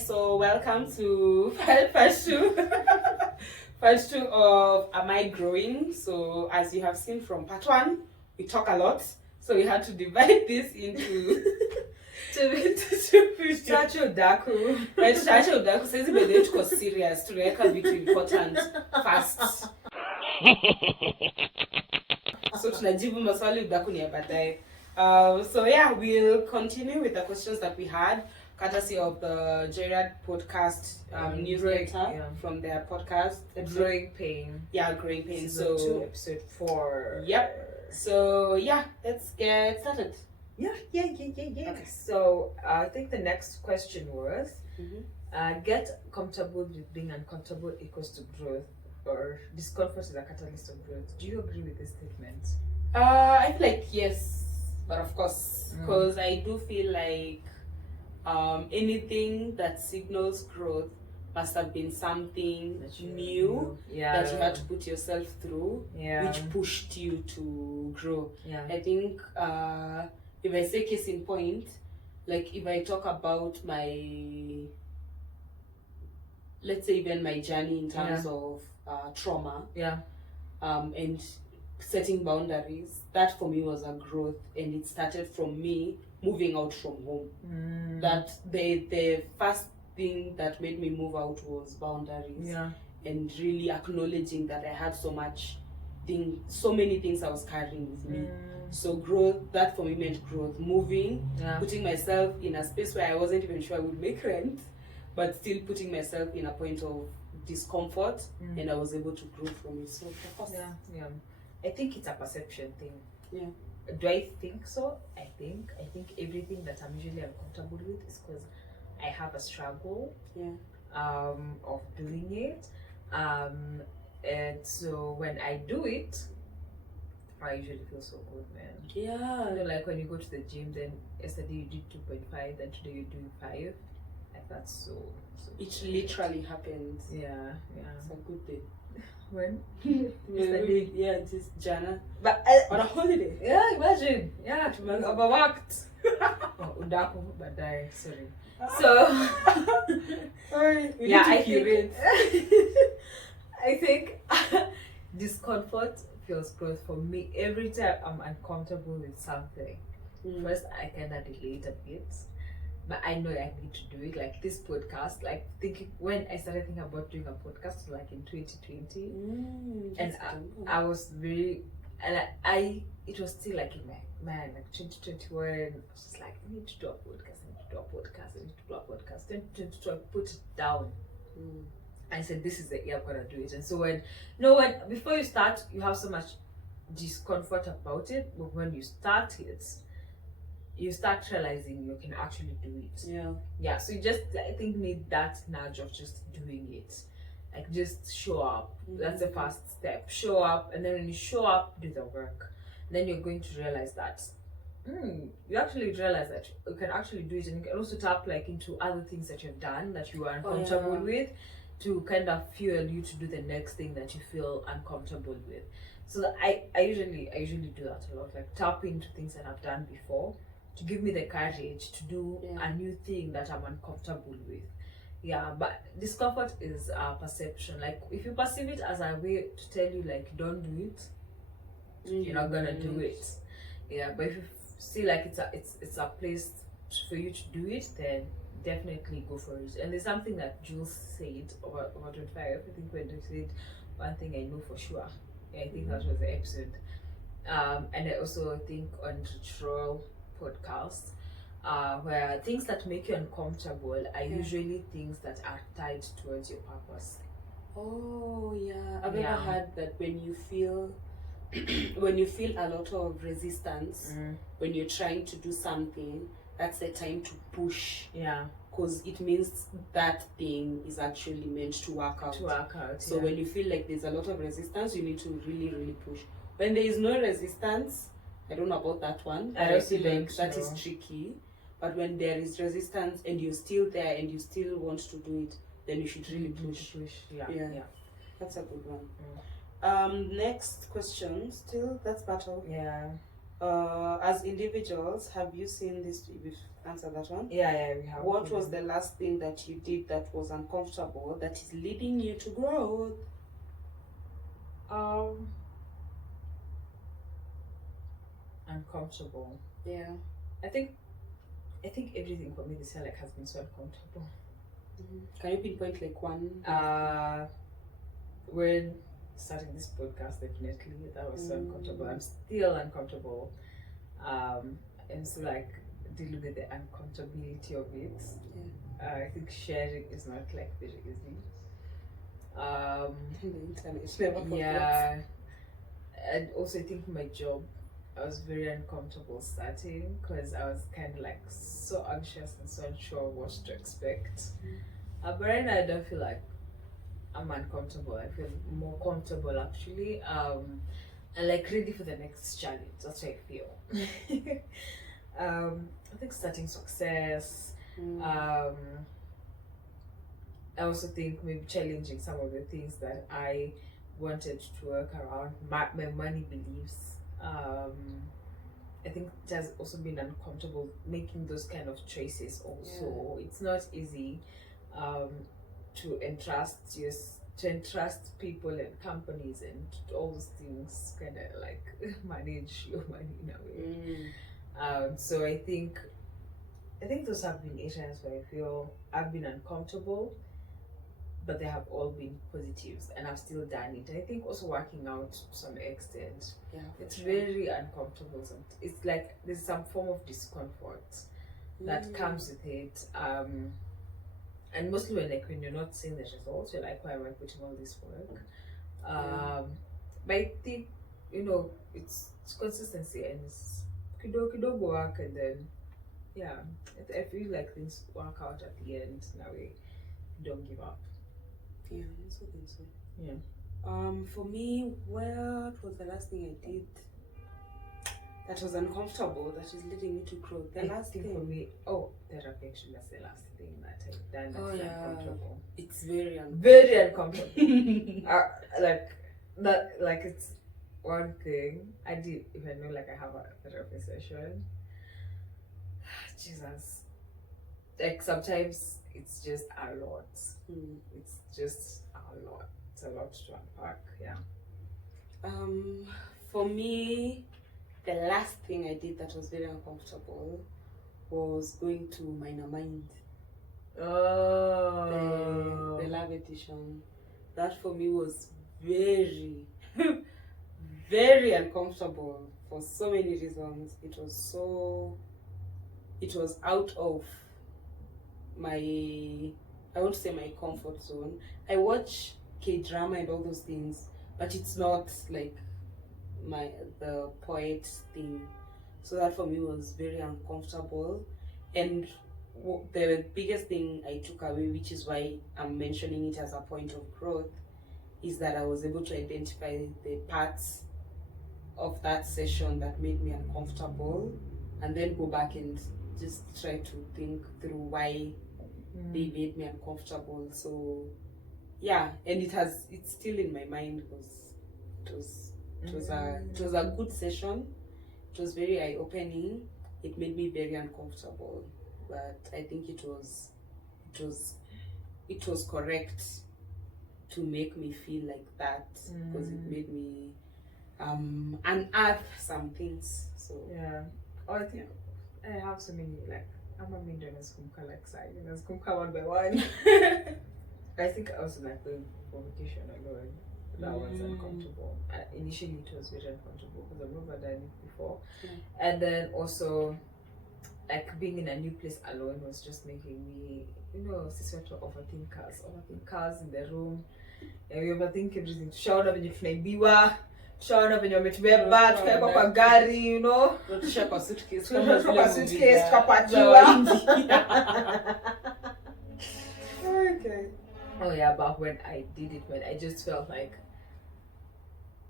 so welcome to part 2. Part 2 of Am I Growing? So as you have seen from part 1, we talk a lot. So we had to divide this into Stracho Daku. Right, Stracho Daku says it was serious to record between important fast. So tunajibu maswali udaku ni ya baadaye. So yeah, we'll continue with the questions that we had, courtesy of the Jared podcast newsletter from their podcast. Growing Pain. Yeah, Growing Pain. Season 2, episode 4. Yep. So yeah, let's get started. Yeah. Okay. So I think the next question was, get comfortable with being uncomfortable equals to growth, or discomfort is a catalyst of growth. Do you agree with this statement? I feel like yes, but of course, because I do feel like anything that signals growth must have been something new that you had to put yourself through, which pushed you to grow. I think if I say case in point, like if I talk about my, let's say even my journey in terms of trauma, and setting boundaries, that for me was a growth, and it started from me moving out from home. That the first thing that made me move out was boundaries, and really acknowledging that I had so many things I was carrying with me. So growth, that for me meant growth, moving, putting myself in a space where I wasn't even sure I would make rent, but still putting myself in a point of discomfort, and I was able to grow from it. So of course, I think it's a perception thing. Do I think so? I think everything that I'm usually uncomfortable with is because I have a struggle of doing it, and so when I do it, I usually feel so good, man. You know, like when you go to the gym, then yesterday you did 2.5, then today you're doing 5. Like that's so it literally happens. It's a good day. When? Yesterday, just Jana. But on a holiday. Yeah, imagine. Overworked. Udaku, but die. Sorry. So. Sorry. I think discomfort feels growth for me. Every time I'm uncomfortable with something, first I kind of delay it a bit. But I know I need to do it, like this podcast. Like thinking when I started thinking about doing a podcast, like in 2020, and I was very, and it was still like in my mind, like 2021. I was just like, I need to do a podcast. Then 2022, I put it down. I said, this is the year I'm gonna do it. And so when before you start, you have so much discomfort about it, but when you start it, you start realizing you can actually do it. So you just, I think, need that nudge of just doing it. Like just show up. That's the first step. Show up, and then when you show up, do the work. Then you're going to realize that you actually realize that you can actually do it, and you can also tap like into other things that you've done that you are uncomfortable with, to kind of fuel you to do the next thing that you feel uncomfortable with. So I usually do that a lot, like tap into things that I've done before, to give me the courage to do a new thing that I'm uncomfortable with. But discomfort is a perception. Like if you perceive it as a way to tell you like don't do it, you're not gonna do it. But if you see like it's a place for you to do it, then definitely go for it. And there's something that Jules said about 25. I think when they said one thing I know for sure. I think that was the episode. And I also think on Troll podcast, where things that make you uncomfortable are usually things that are tied towards your purpose. I've ever heard that when you feel a lot of resistance when you're trying to do something, that's the time to push. Because it means that thing is actually meant to work out. So when you feel like there's a lot of resistance, you need to really, really push. When there is no resistance, I don't know about that one. I feel like that is tricky. But when there is resistance and you're still there and you still want to do it, then you should really push. That's a good one. Next question. Still, that's battle. As individuals, have you seen this? We've answered that one. Yeah, we have. What was the last thing that you did that was uncomfortable that is leading you to growth? Uncomfortable. Yeah. I think everything for me this year has been so uncomfortable. Can you pinpoint one? When starting this podcast, definitely that was so uncomfortable. I'm still uncomfortable. And so dealing with the uncomfortability of it. I think sharing is not very easy. The internet never forgets. Yeah, and also I think my job, I was very uncomfortable starting because I was kind of so anxious and so unsure what to expect. But right now I don't feel like I'm uncomfortable. I feel more comfortable actually. And ready for the next challenge. That's how I feel. I think starting success. I also think maybe challenging some of the things that I wanted to work around, my money beliefs. I think it has also been uncomfortable making those kind of choices also. It's not easy to entrust people and companies and all those things, kind of manage your money in a way. So I think those have been areas where I feel I've been uncomfortable, but they have all been positives and I've still done it. I think also working out to some extent, it's very uncomfortable. It's there's some form of discomfort that comes with it. And mostly when you're not seeing the results, you're like, why am I putting all this work? But I think, it's consistency and it's kidogo work, and then I feel like things work out at the end. Now we don't give up. Yeah, I also think so. Yeah. For me, what was the last thing I did that was uncomfortable that is leading me to growth? The last thing for me, therapy actually, that's the last thing that I've done that's uncomfortable. It's very uncomfortable. It's one thing I did. If I know I have a therapy session, Jesus, sometimes it's just a lot. It's just a lot. It's a lot to unpack. Yeah. For me, the last thing I did that was very uncomfortable was going to Minor Mind. The love edition. That for me was very, very uncomfortable for so many reasons. It was out of my, I won't say my comfort zone. I watch K-drama and all those things, but it's not the poet thing. So that for me was very uncomfortable. And the biggest thing I took away, which is why I'm mentioning it as a point of growth, is that I was able to identify the parts of that session that made me uncomfortable, and then go back and just try to think through why they made me uncomfortable. So and it's still in my mind because it was a good session. It was very eye-opening. It made me very uncomfortable, but I think it was correct to make me feel like that, because it made me unearth some things. So I think I have so many I'm a million as kumka one by one. I think I was going for vacation alone. That was uncomfortable. Initially it was very uncomfortable because I've never done it before. And then also being in a new place alone was just making me, sort of overthinkers in the room. And we overthink everything. Tushaona venye tunaibiwa, tushaona venye wametubeba, tukawekwa kwa gari, tunatisha kwa suitcase tukapakiwa. Okay. But when I did it, when I just felt like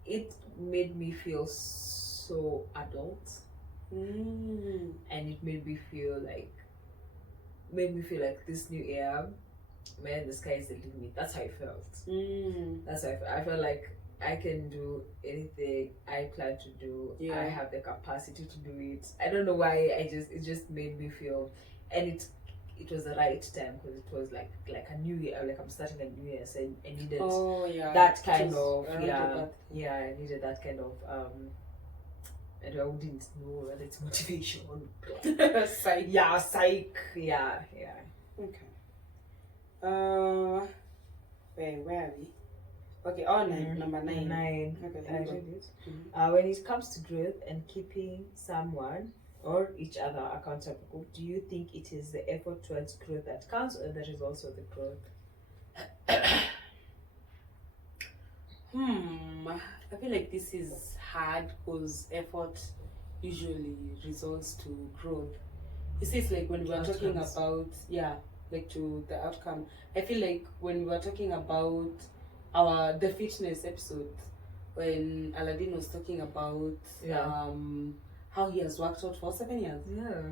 it made me feel so adult, and it made me feel like this new era, man, the sky is the limit. That's how I felt. That's how I felt like I can do anything I plan to do. I have the capacity to do it. I don't know why. It just made me feel, and it was the right time because it was like a new year. Like I'm starting a new year, so I needed that kind of I needed that kind of and I wouldn't know that it's motivation. Psych. Yeah, psych. Yeah. Okay. Where are we? Okay, number 9. 9. Okay, I read it. When it comes to growth and keeping someone or each other accountable, do you think it is the effort towards growth that counts, or that is also the growth? I feel like this is hard because effort usually results to growth. You see, it's like when we were talking about to the outcome. I feel like when we were talking about the fitness episode, when Aladdin was talking about how he has worked out for 7 years. Yeah.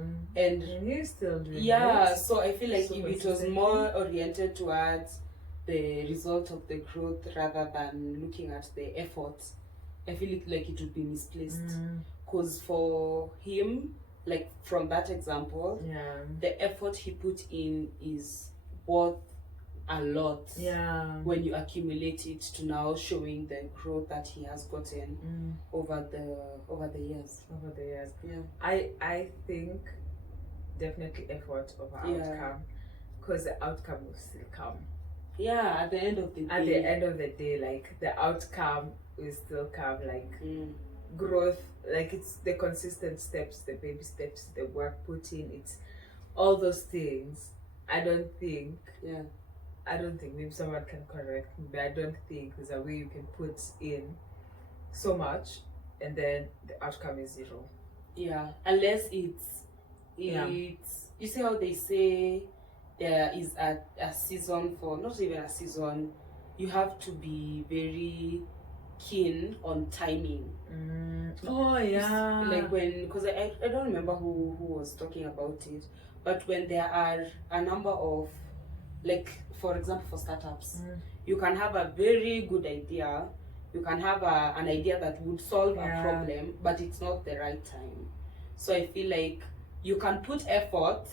And he's still doing it. So I feel like if it was more oriented towards the result of the growth rather than looking at the effort, I feel like it would be misplaced. Because for him, like from that example, the effort he put in is worth a lot when you accumulate it to now showing the growth that he has gotten over the years. I think definitely effort over outcome, because the outcome will still come. At the end of the day, like the outcome will still come, like growth, like it's the consistent steps, the baby steps, the work put in, it's all those things. I don't think maybe someone can correct me, but I don't think there's a way you can put in so much and then the outcome is 0. Unless it's you see how they say there is a season for, not even a season, you have to be very keen on timing. Like when, because I don't remember who was talking about it, but when there are a number of, like for example for startups, you can have a very good idea, you can have an idea that would solve a problem, but it's not the right time. So I feel like you can put effort,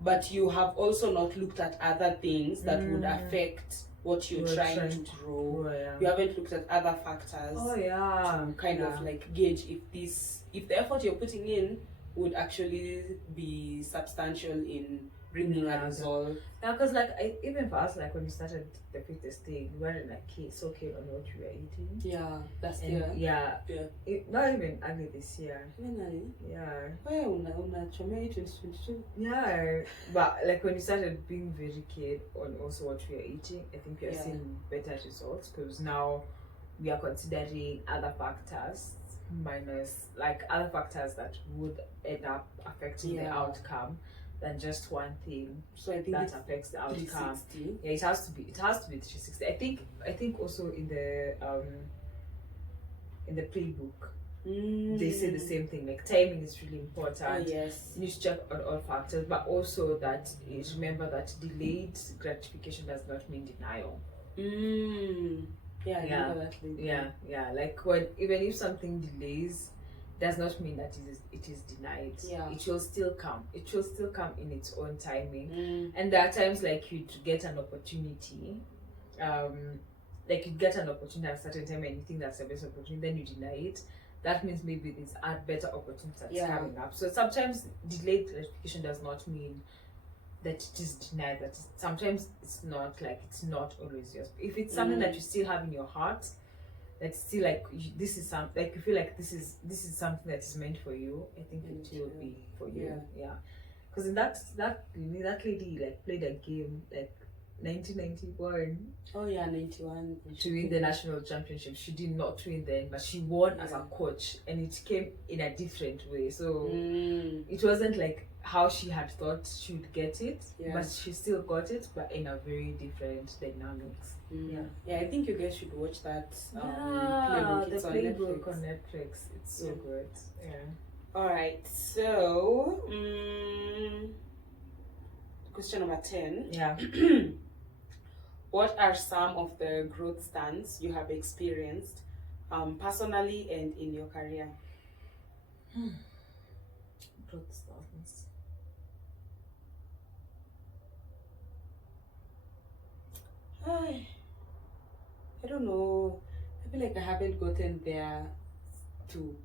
but you have also not looked at other things that would affect what you're trying to grow. You haven't looked at other factors to kind of like gauge if the effort you're putting in would actually be substantial in bringing a result. Because like even for us, like when we started the fitness thing, we weren't like so keen on what we were eating. That's not even early this year. But like when we started being very keen on also what we are eating, I think we are seeing better results, because now we are considering other factors that would end up affecting the outcome than just one thing. So I think that affects the outcome. It has to be 360. I think also in the playbook they say the same thing, like timing is really important. You need to check on all factors, but also that is, remember that delayed gratification does not mean denial. Like when, even if something delays, does not mean that it is denied. It will still come. It will still come in its own timing. And there are times like you'd get an opportunity, like you get an opportunity at a certain time and you think that's the best opportunity, then you deny it. That means maybe there's a better opportunity that's coming up. So sometimes delayed gratification does not mean that it is denied. That sometimes it's not, like it's not always yours. If it's something that you still have in your heart, that's still like this is something, like you feel like this is something that is meant for you, I think it will be for you. Because in that lady like played a game like 1991. 91 to win the national championship. She did not win then, but she won as a coach, and it came in a different way. So it wasn't like how she had thought she would get it, but she still got it, but in a very different dynamics. I think you guys should watch that. Playbook. It's on Netflix. It's so good. All right. So, question number 10. what are some of the growth stunts you have experienced personally and in your career? Growth stunts. I don't know. I feel like I haven't gotten there to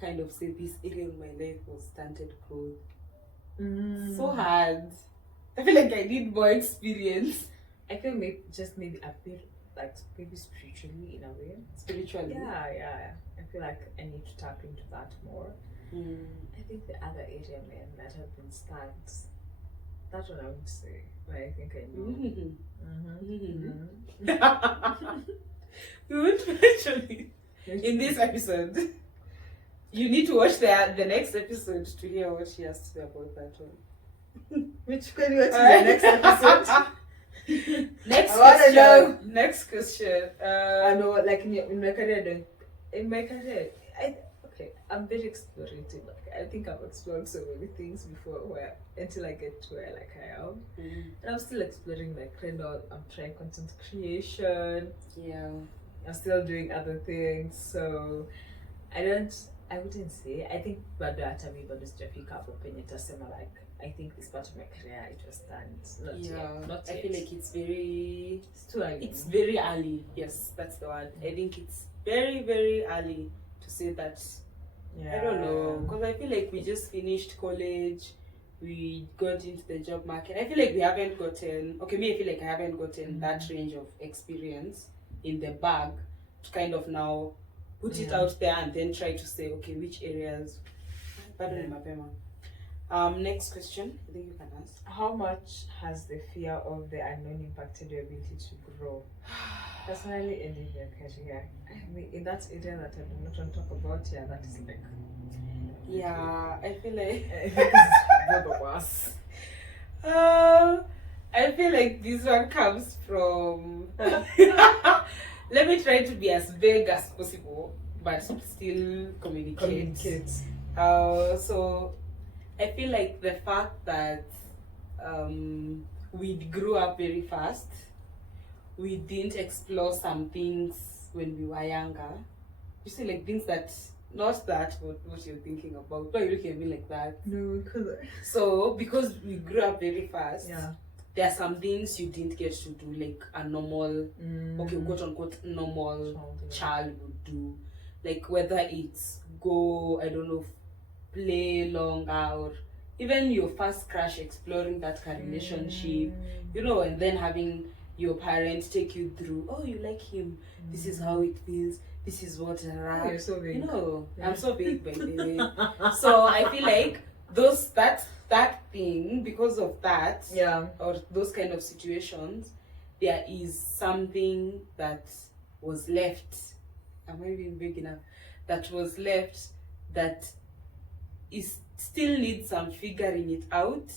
kind of say this area of my life was stunted growth. So hard. I feel like I need more experience. I feel maybe a bit like maybe spiritually in a way. Spiritually? Yeah. I feel like I need to tap into that more. I think the other area, man, that have been stunts. That's what I would say. But I think I know. We won't mention it in this episode. You need to watch the next episode to hear what she has to say about that one. Which can you watch the next episode? Next question. I know, like in my career, I'm very explorative. Like I think I've explored so many things before, until I get to where like I am, and I'm still exploring. Like right now, I'm trying content creation. Yeah, I'm still doing other things. So I wouldn't say. I think bado hata mi bado sijafika hapo penye nitasema like I think this part of my career it was done. Not yet. I feel like it's very too early. It's very early. Yes, that's the word. I think it's very, very early to say that. I don't know, because I feel like we just finished college, we got into the job market. I feel like we haven't gotten, I feel like I haven't gotten that range of experience in the bag to kind of now put it out there and then try to say, okay, which areas. Next question, I think you can ask. How much has the fear of the unknown impacted your ability to grow? Personally and in your career. I mean, in that area that I do not want to talk about, that is like. Yeah, I feel like. Both of us. I feel like this one comes from. Let me try to be as vague as possible, but still communicate. So, I feel like the fact that we grew up very fast. We didn't explore some things when we were younger. You see, like things that, not that what you're thinking about. Why are you looking at me like that? No, because we grew up very fast, there are some things you didn't get to do, like a normal, quote unquote, normal child would do. Like whether it's go, I don't know, play longer, or even your first crush, exploring that relationship, and then having your parents take you through, oh, you like him, this is how it feels, this is what you're so big. I'm so big, by the way. So I feel like that thing, because of that, or those kind of situations, there is something that was left. Am I being big enough? That was left that is still needs some figuring it out,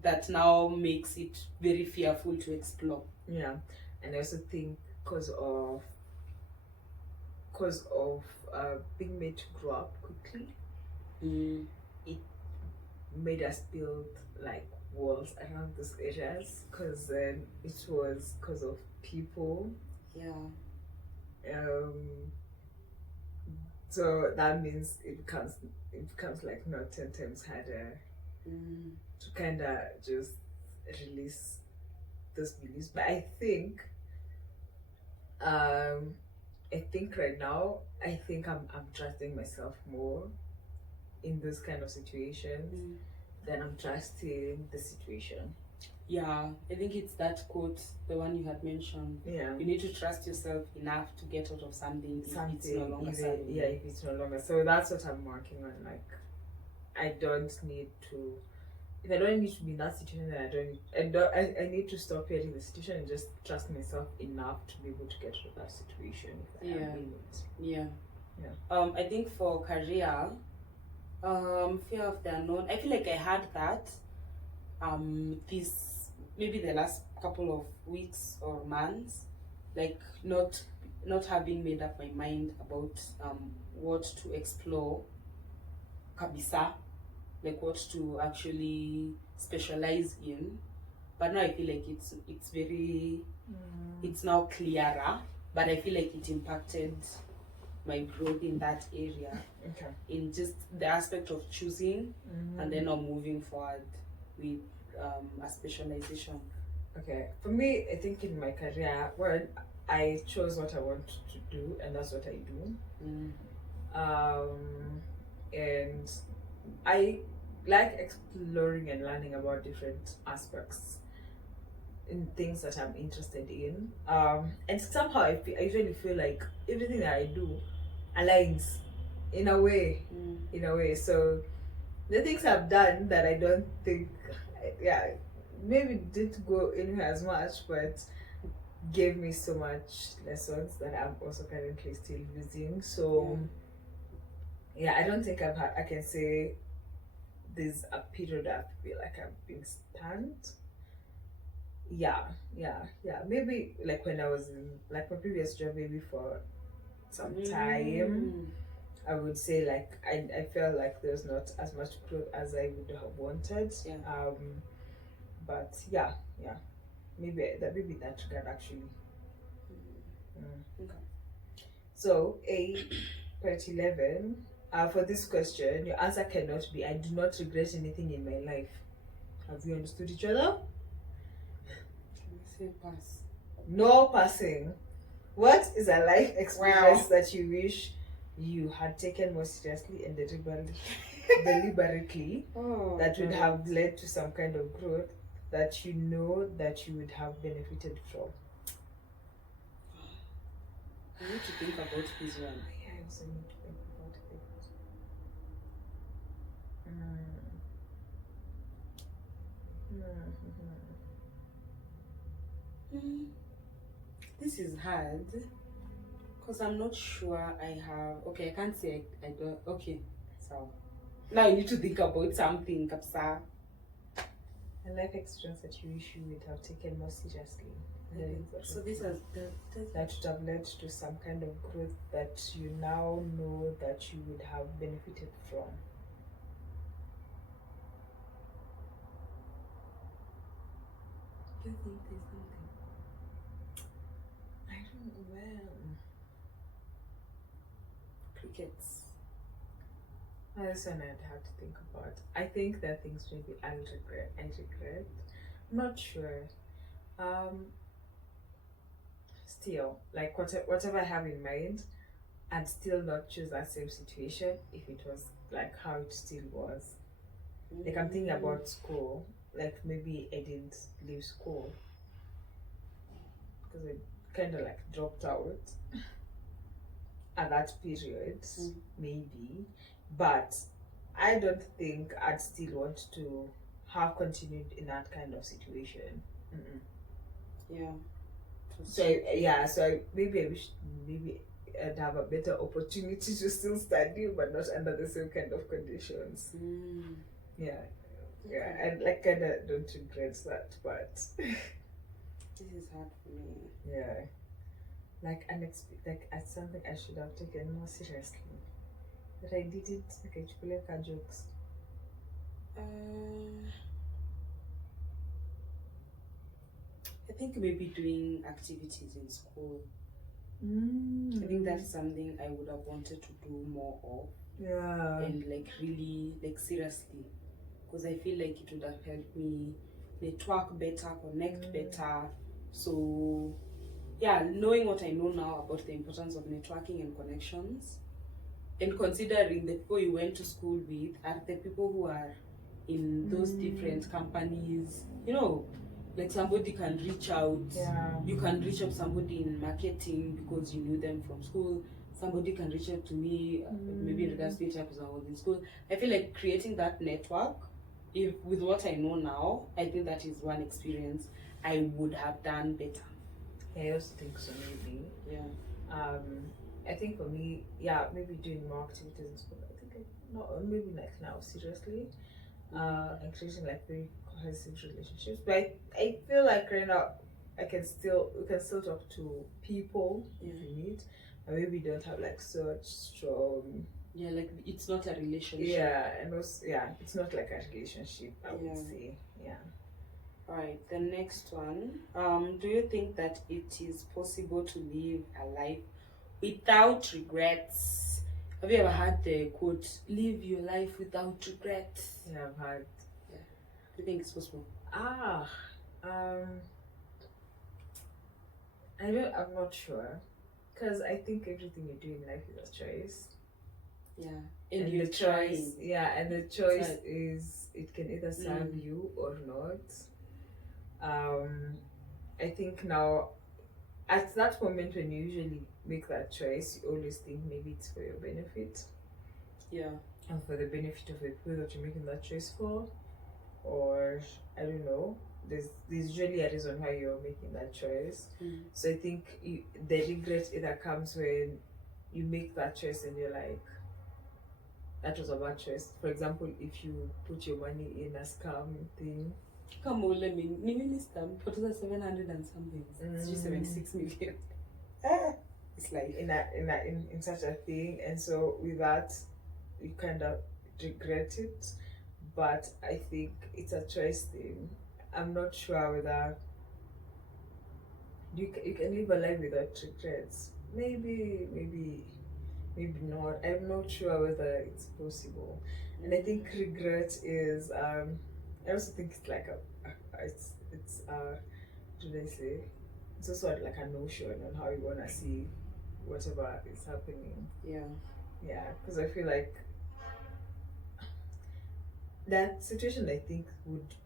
that now makes it very fearful to explore. Yeah, and I also think because of being made to grow up quickly, it made us build like walls around those areas, because then it was because of people. So that means it becomes like not 10 times harder to kind of just release those beliefs. But I think right now, I'm trusting myself more in those kind of situations than I'm trusting the situation. Yeah, I think it's that quote, the one you had mentioned. Yeah. You need to trust yourself enough to get out of something if it's no longer if it's no longer. So that's what I'm working on. Like, I don't need to. If I don't need to be in that situation, then I need to stop hearing the situation and just trust myself enough to be able to get out of that situation. I think for career, fear of the unknown, I feel like I had that maybe the last couple of weeks or months, like not having made up my mind about what to explore kabisa, like what to actually specialize in. but now I feel like it's very it's now clearer, but I feel like it impacted my growth in that area. Okay. In just the aspect of choosing and then now moving forward with a specialization. Okay. For me, I think in my career, well, I chose what I want to do, and that's what I do. And I like exploring and learning about different aspects in things that I'm interested in. And somehow I usually feel like everything that I do aligns in a way. So the things I've done that I don't think, maybe didn't go anywhere as much, but gave me so much lessons that I'm also currently still using. So I don't think I can say there's a period I feel like I've been stunned. Maybe like when I was in like my previous job, maybe for some time, I would say like I felt like there's not as much growth as I would have wanted. But maybe that regard actually. Okay. So part 11. For this question, your answer cannot be I do not regret anything in my life. Have we understood each other? Say pass. No passing. What is a life experience that you wish you had taken more seriously and deliberately that would have led to some kind of growth that you know that you would have benefited from? I need to think about this one. I also need to think about it. This is hard because I'm not sure I have. Okay, I can't say I don't. Okay, so now I need to think about something, Kapsa. A life experience that you wish you would have taken more seriously. So this is that would have led to some kind of growth that you now know that you would have benefited from. Do you think there's something? I don't know. Well, crickets. This one I'd have to think about. I think there are things maybe I regret. I'm not sure. Still, like whatever I have in mind, I'd still not choose that same situation if it was like how it still was. Like I'm thinking about school. Like maybe I didn't leave school because I kind of like dropped out at that period, maybe. But I don't think I'd still want to have continued in that kind of situation. Yeah. So maybe I wish I'd have a better opportunity to still study, but not under the same kind of conditions. And like kind of don't regret that, but this is hard for me. Yeah, like as something I should have taken more seriously, but I didn't. Like I took jokes. I think maybe doing activities in school. I think that's something I would have wanted to do more of. Yeah. And like really, like seriously, because I feel like it would have helped me network better, connect better. So yeah, knowing what I know now about the importance of networking and connections, and considering the people you went to school with are the people who are in those different companies, you know, like somebody can reach out. You can reach out to somebody in marketing because you knew them from school. Somebody can reach out to me, maybe in regards to because I was in school. I feel like creating that network, if with what I know now, I think that is one experience I would have done better. I also think so, maybe. Yeah. I think for me, maybe doing more activities in school. I think maybe like now, seriously, and creating like very cohesive relationships. But I feel like right now, we can still talk to people if you need, but maybe don't have like such strong. Yeah, like it's not a relationship. Yeah, and also it's not like a relationship. I would say, Right, the next one. Do you think that it is possible to live a life without regrets? Have you ever heard the quote, live your life without regrets? Yeah, I've heard. Yeah. Do you think it's possible? I'm not sure. Because I think everything you do in life is a choice. Yeah. And you're trying. Yeah, and the choice is it can either serve you or not. I think now at that moment when you usually make that choice, you always think maybe it's for your benefit. Yeah. And for the benefit of the people that you're making that choice for. Or I don't know. There's usually a reason why you're making that choice. So I think the regret either comes when you make that choice and you're like, that was a bad choice. For example, if you put your money in a scam thing. Come on, let me scam. Put 700 and something. It's just 76 million. It's like in such a thing, and so with that, you kind of regret it. But I think it's a choice thing. I'm not sure whether you can live a life without regrets. Maybe not. I'm not sure whether it's possible. And I think regret is I also think it's like what did I say? It's also like a notion on how you wanna see whatever is happening. Yeah, because I feel like that situation I think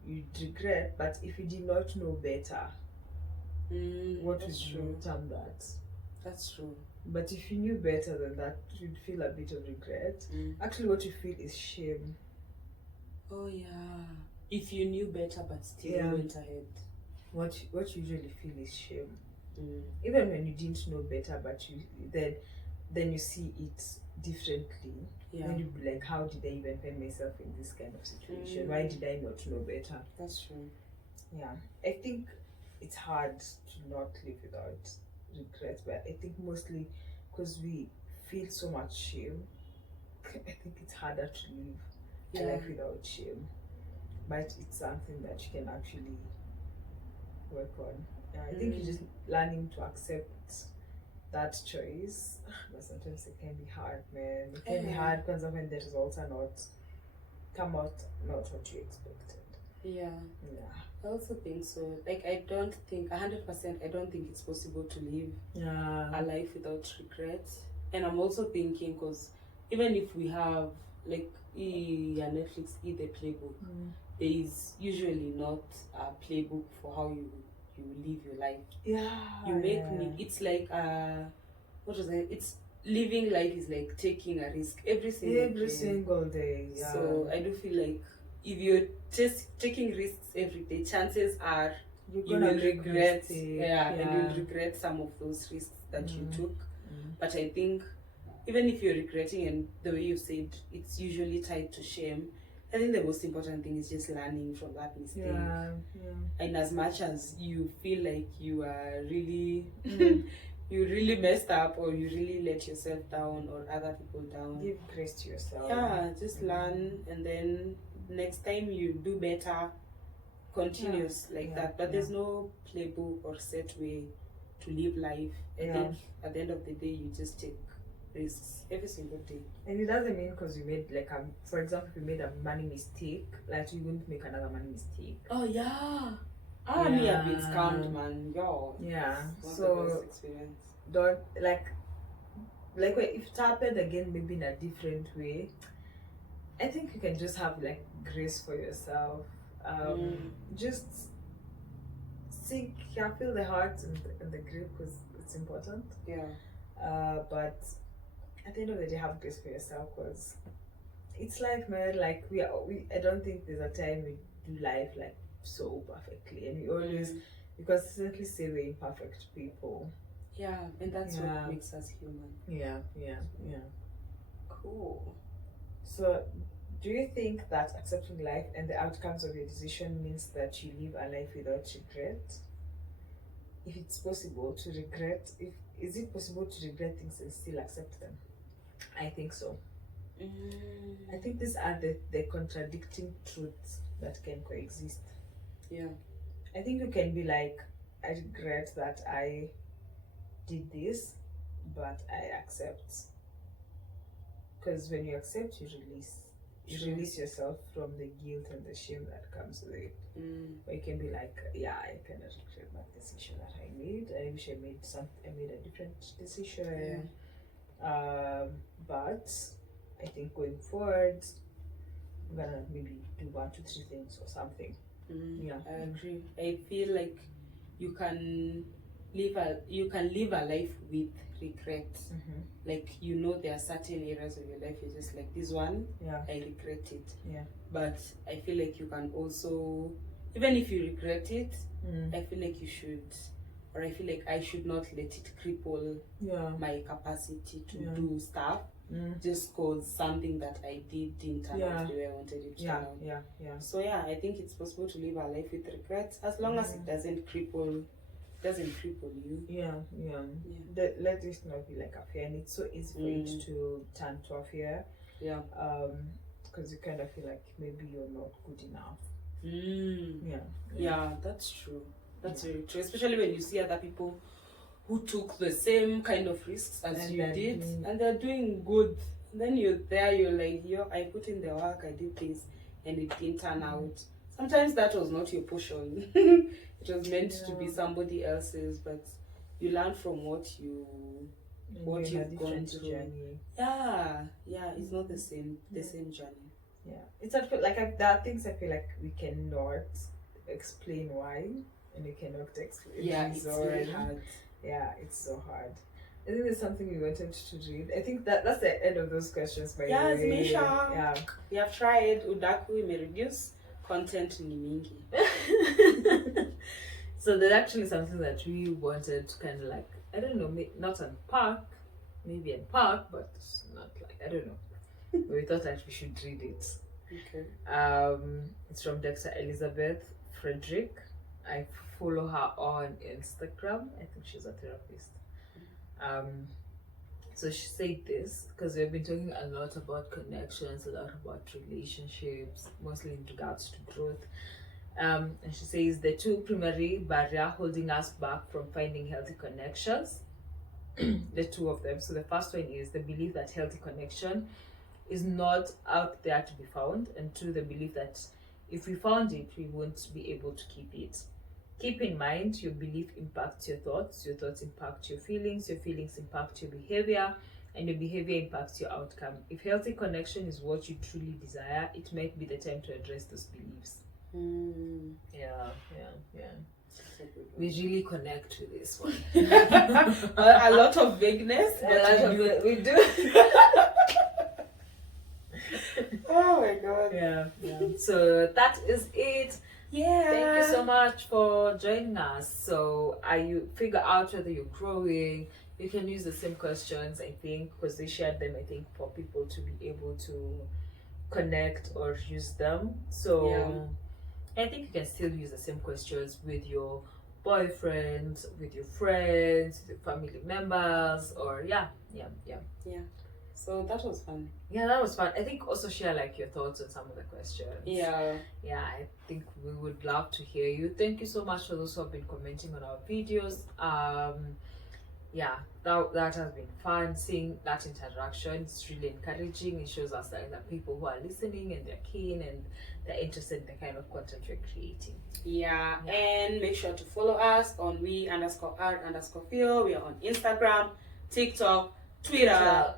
you'd regret, but if you did not know better, what would you term that? That's true. But if you knew better than that, you'd feel a bit of regret. Actually, what you feel is shame. Oh yeah. If you knew better but still went ahead. What you usually feel is shame. Even when you didn't know better, but then you see it differently. Then you'd be like, how did I even find myself in this kind of situation? Why did I not know better? That's true. Yeah. I think it's hard to not live without regret, but I think mostly because we feel so much shame, I think it's harder to live a life without shame. But it's something that you can actually work on. I think you're just learning to accept that choice, but sometimes it can be hard, man. It can be hard because when the results are not what you expected. Yeah. I also think so. Like, I don't think 100%. I don't think it's possible to live a life without regret. And I'm also thinking because even if we have like Netflix, the playbook, there is usually not a playbook for how you live your life. It's like what was it? It's living life is like taking a risk every single day. So I do feel like if you're just taking risks every day, chances are you will regret and you'll regret some of those risks that you took. But I think even if you're regretting, and the way you said it's usually tied to shame, I think the most important thing is just learning from that mistake. And as much as you feel like you are really you really messed up, or you really let yourself down or other people down, give grace to yourself. Just learn, and then next time you do better, continuous that. But there's no playbook or set way to live life. I think at the end of the day, you just take risks every single day. And it doesn't mean because you made for example, if you made a money mistake, like you wouldn't make another money mistake. Oh yeah. Me have been scammed, man. So don't like if it happened again, maybe in a different way, I think you can just have like grace for yourself. Just feel the heart and the grip, because it's important. But at the end of the day, have grace for yourself, because it's life, man. Like I don't think there's a time we do life like so perfectly, and we always we consistently say we're imperfect people. And that's what makes us human. Cool. So do you think that accepting life and the outcomes of your decision means that you live a life without regret? If it's possible to regret, is it possible to regret things and still accept them? I think so. I think these are the contradicting truths that can coexist. I think you can be like, I regret that I did this, but I accept. Because when you accept, you release yourself from the guilt and the shame that comes with it. Or you can be like, yeah, I kind of regret my decision that I made. I wish I made a different decision. But I think going forward, I'm gonna maybe do 1, 2, 3 things or something. I agree. I feel like you can live a life with regret. Like, you know, there are certain areas of your life you're just like, this one, I regret it. But I feel like you can also, even if you regret it, I feel like you should, or I feel like I should not let it cripple my capacity to do stuff just cause something that I didn't turn out the way I wanted it to turn out. So I think it's possible to live a life with regrets as long as it doesn't cripple you. Let this not be like a fear, and it's so easy for it to turn to a fear. Because you kind of feel like maybe you're not good enough. That's true. That's very true, especially when you see other people who took the same kind of risks as you did, and they're doing good. Then you're like, I put in the work, I did this, and it didn't turn out. Sometimes that was not your portion. It was meant to be somebody else's, but you learn from what you've gone through. Journey. It's not the same journey. It's like there are things I feel like we cannot explain why, and we cannot explain. It's very hard. It's so hard. I think there's something we wanted to read. I think that's the end of those questions. By the way. Misha. We have tried Udaku may reduce content ni mingi. So there's actually something that we wanted to kind of like, I don't know, not unpack, maybe unpack, but not like, I don't know. But we thought that we should read it. Okay. It's from Dr. Elizabeth Frederick. I follow her on Instagram. I think she's a therapist. So she said this because we've been talking a lot about connections, a lot about relationships, mostly in regards to growth. And she says the two primary barriers holding us back from finding healthy connections, the two of them. So the first one is the belief that healthy connection is not out there to be found, and two, the belief that if we found it, we won't be able to keep it. Keep in mind, your belief impacts your thoughts impact your feelings impact your behavior, and your behavior impacts your outcome. If healthy connection is what you truly desire, it might be the time to address those beliefs. We really connect with this one. A lot of vagueness. We do. Oh my god. So that is it. Thank you so much for joining us. So you figure out whether you're growing. You can use the same questions, I think, because they shared them, I think, for people to be able to connect or use them. So I think you can still use the same questions with your boyfriend, with your friends, with your family members, or So that was fun. That was fun. I think also share like your thoughts on some of the questions. I think we would love to hear you. Thank you so much for those who have been commenting on our videos. That has been fun. Seeing that interaction, it's really encouraging. It shows us that there are people who are listening and they're keen and they're interested in the kind of content we're creating. And make sure to follow us on we_art_feel. We are on Instagram, TikTok, Twitter,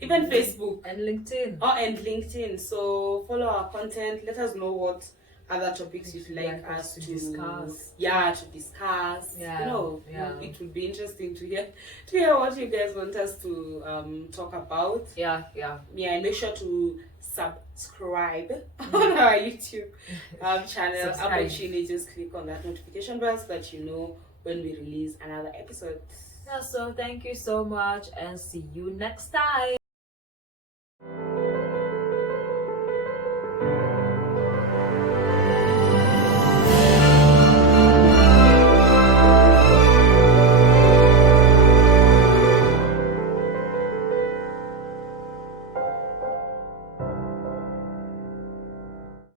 even Facebook and LinkedIn. And LinkedIn. So follow our content. Let us know what other topics you'd like us to discuss. To discuss. It would be interesting to hear what you guys want us to talk about. And make sure to subscribe on our YouTube channel. Opportunity, just click on that notification bell so that you know when we release another episode. So thank you so much and see you next time.